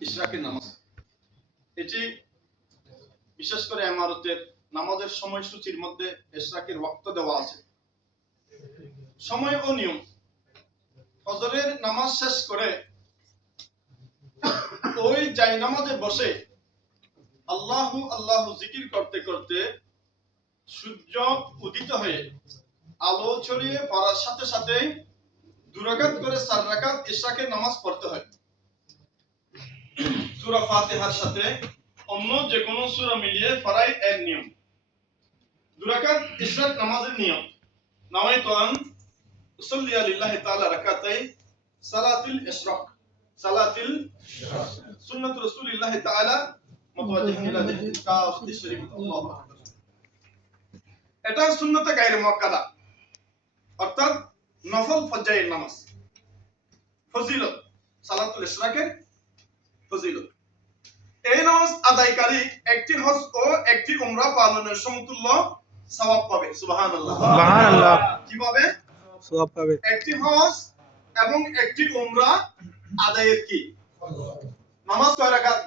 ইশরাকের নামাজ। এটি বিশেষ করে ইমারতের নামাজের সময়সূচির মধ্যে ইশরাকের ওয়াক্ত দেওয়া আছে, সময় ও নিয়ম। ফজরের নামাজ শেষ করে ওই জায় নামাজে বসে আল্লাহু আল্লাহু জিকির করতে করতে সূর্য উদিত হয়ে আলো ছড়িয়ে পড়ার সাথে সাথে 2 রাকাত করে 4 রাকাত ইশরাকের নামাজ পড়তে হয়। সূরা ফাতিহার সাথে অন্য যে কোনো সূরা মিলিয়ে পড়াই এর নিয়ম। 2 রাকাত ইশরাক নামাজের নিয়ম। নাওয়াইতু আন উসাল্লি লিল্লাহি তাআলা রাকাতাই সালাতুল ইশরাক। সালাতুল সুন্নাত রাসূলিল্লাহ তাআলা মুতাওয়াজ্জিহান ইলা জিহ্রাতিল কাবাতি শরীফ। আল্লাহু আকবার। এটা সুন্নতে গায়রে মুআক্কাদা, অর্থাৎ নফল ফজরের নামাজ। ফজিলত সালাতুল ইশরাকের ফজিলত। এই নামাজ আদায়কারী একটি হজ ও একটি উমরা পালনের সমতুল্য সওয়াব পাবে। সুবহানাল্লাহ সুবহানাল্লাহ। কিভাবে সওয়াব পাবে? একটি হজ এবং একটি উমরা আদায়ের কি নামাজ কয় রাকাত?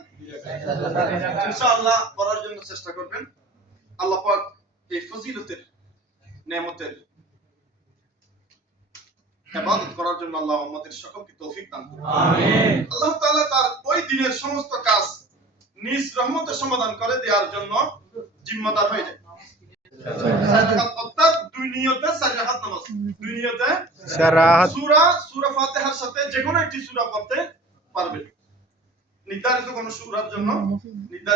ইনশাআল্লাহ পড়ার জন্য চেষ্টা করবেন। আল্লাহ পাক এই ফজিলতের নেয়ামতের ইবাদত করার জন্য আল্লাহ আমাদের সকলকে তৌফিক দান করুন। আমিন। আল্লাহ তাআলা তার ওই দিনের সমস্ত কাজ নিজ রহমতের সমাধান করে দেওয়ার জন্য জিম্মাদার হয়ে যায়। অর্থাৎ 2 নিয়তে 4 রাকাত নামাজ। 2 নিয়তে 4 রাকাত। সূরা ফাতিহার সাথে যে কোনো একটি সূরা পড়তে পারবে। নির্ধারিত কোন সূরার জন্য নির্ধারিত